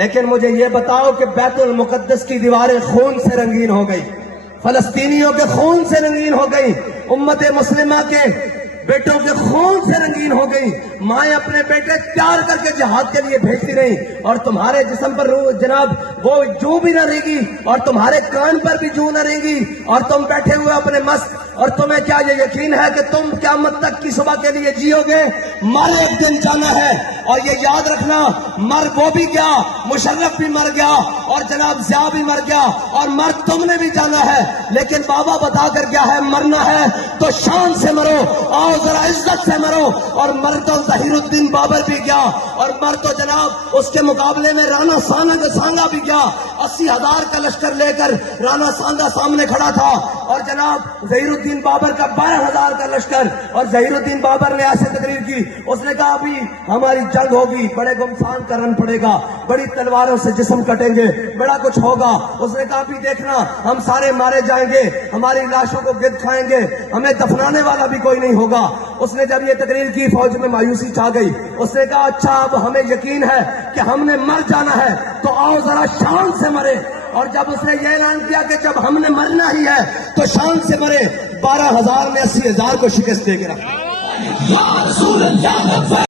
لیکن مجھے یہ بتاؤ کہ بیت المقدس کی دیواریں خون سے رنگین ہو گئی، فلسطینیوں کے خون سے رنگین ہو گئی، امت مسلمہ کے بیٹوں کے خون سے رنگین ہو گئی، مائیں اپنے بیٹے تیار کر کے جہاد کے لیے بھیجتی رہی، اور تمہارے جسم پر جناب وہ جو بھی نہ رہے گی، اور تمہارے کان پر بھی جو نہ رہے گی، اور تم بیٹھے ہوئے اپنے مست، اور تمہیں کیا یہ یقین ہے کہ تم قیامت تک کی صبح کے لیے جیو گے؟ مر ایک دن جانا ہے، اور یہ یاد رکھنا، مر وہ بھی گیا، مشرف بھی مر گیا، اور جناب ضیاء بھی مر گیا، اور مر تم نے بھی جانا ہے، لیکن بابا بتا کر کیا ہے، مرنا ہے تو شان سے مرو، آؤ ذرا عزت سے مرو، اور مر تو ظہیر الدین بابر بھی گیا، اور مر تو جناب اس کے مقابلے میں رانا سانگا بھی گیا، 80,000 کا لشکر لے کر رانا سانگا سامنے کھڑا تھا، اور جناب ظہیر الدین بابر کا 12,000 کا لشکر، اور ظہیر الدین بابر نے ایسے تقریر کی، اس نے کہا ابھی ہماری جنگ ہوگی، بڑے گمسان کا رن پڑے گا، بڑی تلواروں سے جسم کٹیں گے، بڑا کچھ ہوگا، اس نے کہا ابھی دیکھنا ہم سارے مارے جائیں گے، ہماری لاشوں کو گرد کھائیں گے، ہمیں دفنانے والا بھی کوئی نہیں ہوگا۔ اس نے جب یہ تقریر کی، فوج میں مایوسی چھا گئی، اس نے کہا اچھا اب ہمیں یقین ہے کہ ہم نے مر جانا ہے تو آؤ ذرا شان سے مرے، اور جب اس نے یہ اعلان کیا کہ جب ہم نے مرنا ہی ہے تو شان سے مرے، 12,000 نے 80,000 کو شکست دے کے رکھا۔